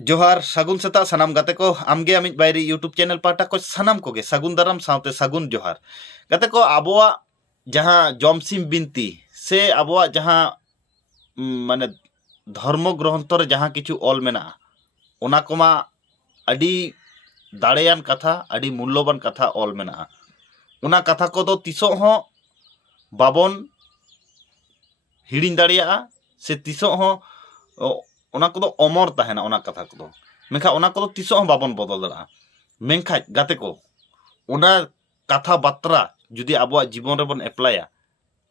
जोहार सागुन सेता सानाम गाते को आमगे अमित बायरी यूट्यूब चैनल पाटा को सानाम कोगे सागुन दाराम साउते सागुन जोहार गाते को आबोआ जहां जमसिम बिनती से आबोआ जहां माने धर्म ग्रंथ रे जहां किछु ऑल मेना ओना कोमा अडी दाड़ेयान कथा अडी मूल्यवान कथा ऑल मेना ओना कथा को दो तिसो हो बाबन हिड़िन दाड़िया से तिसो हो ओना को अमर तहना ओना कथा को मेखा ओना को तिसो हो बाबन बदल दड़ा मेखा गाते को ओना कथा बात्रा जुदी आबो जीवन रे बन एप्लाया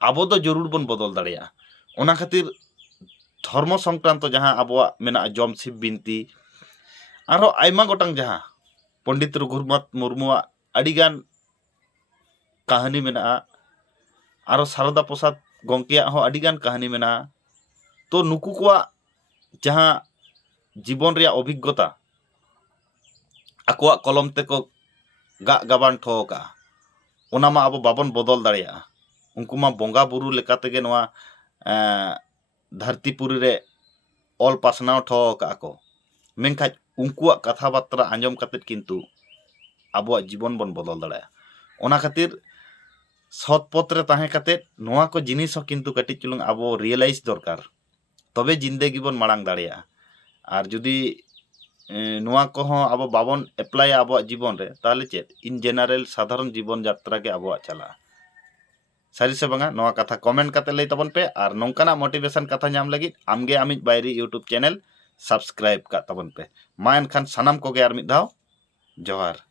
आबो दो जरूर बन बदल दाड़िया ओना खातिर धर्म संक्रांत जहां आबो मेना जमसिम बिनती आरो आयमा गोटांग जहां पंडित रघुनाथ मुर्मुआ अडिगान कहानी मेना आरो शारदा प्रसाद गंकिया हो अडिगान कहानी मेना तो नुकु को जहां जीवन रे अभिज्ञता आकोआ कलम ते को गाबान ठोका ओना मा आबो बाबन बदल दाड़िया उनको मा बोंगा बुरु लेकाते गे नोआ धरतीपुरी रे ऑल पासनाव ठोका को मेनखा उनको कथा बात्रा आंजम काते किंतु आबो जीवन बन बदल दाड़िया ओना खातिर सत पथ रे ताहे काते नोआ को जिनिस हो किंतु कटी चुलुंग आबो रियलाइज दरकार तबे जिंदगी बन माड़ांग दाड़िया और जुदी नोआ को हो आबो बाबन एप्लाई आबो जीवन रे ताले चेत इन जनरल साधारण जीवन यात्रा के आबो चला सारी से बंगा नोआ कथा कमेंट काते लई तबन पे और नोंकाना मोटिवेशन कथा नाम लगी आमगे आमित बायरी यूट्यूब चैनल सब्सक्राइब का तबन पे मा एनखान सानाम कोगे आर मिद धाव जोहार।